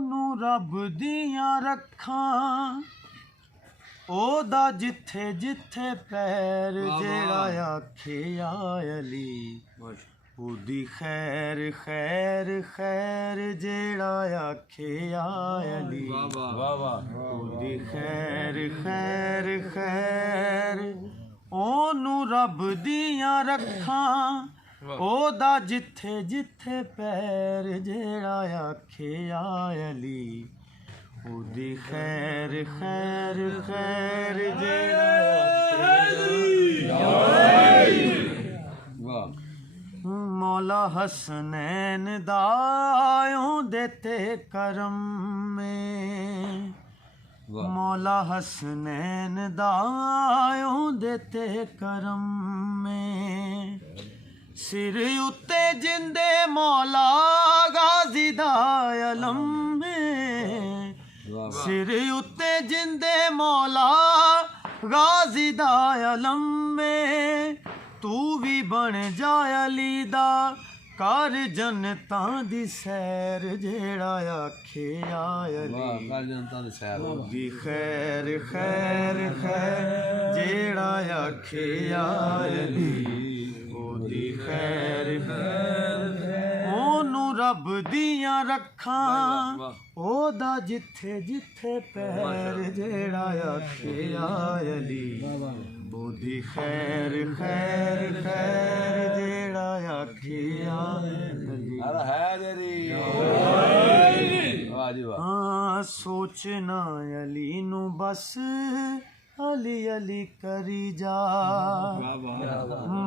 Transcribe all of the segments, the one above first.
ओनू रब दियां रखां ओदा जिथे जिथे पैर जेड़ा आखे या अली ओदी खैर खैर खैर जेड़ा आखे या अली ओदी खैर खैर खैर ओनू रब दियां रखां ओदा जिथे जिथे पैर जेड़ा आखे या अली ओदी खैर खैर खैर मौला हसनैन दायों देते करम में मौला हसनैन दायों देते करम में सिर उत्ते जिंदे मौला गाजी दा अलम में सिर उत्ते जिंदे मौला गाजी दा अलम में तू भी बन जा अली दा कर जनतां दी सैर जेड़ा आखे या अली ओदी खैर खैर खैर जेड़ा आखे या अली ओदी खैर ओनू रब दियां रखां ओदा जिथे जिथे पैर जेड़ा आखे या अली ओदी खैर खैर खैर जेड़ा आखे या अली हाँ सोचना अली नू बस अली अली करी जा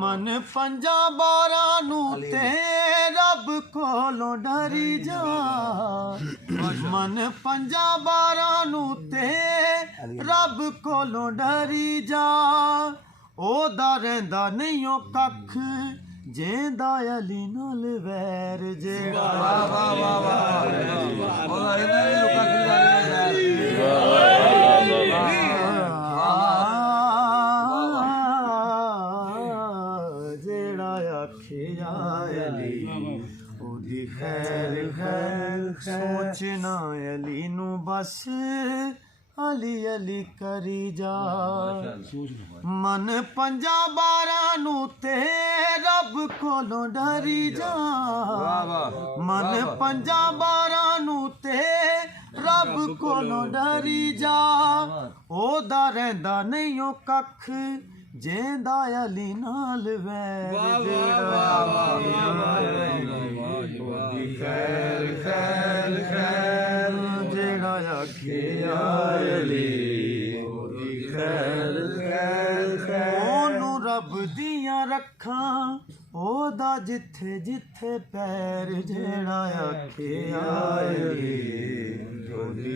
मन पंजा बारा नू ते रब कोलों डरी जा मन पंजा बारा नू ते रब कोलों डरी जा ओदा रहिंदा नहीं ओ कख जेंदा अली नाल वैर जेड़ा ओदी खैर खैर सोचना अली नू बस अली अली करी जा मन पंजा बारा नू ते रब कोलों डरी जा मन पंजा बारा नू ते रब कोलों डरी जा ओदा रहिंदा नहीं ओ कख जेंदा अली नाल वैर ओदी खैर खैर खैर जेड़ा आखे या अली ओदी खैर खैर खैर ओनू रब दियां रखां ओदा जिथे जिथे पैर जेड़ा आखे या अली ओदी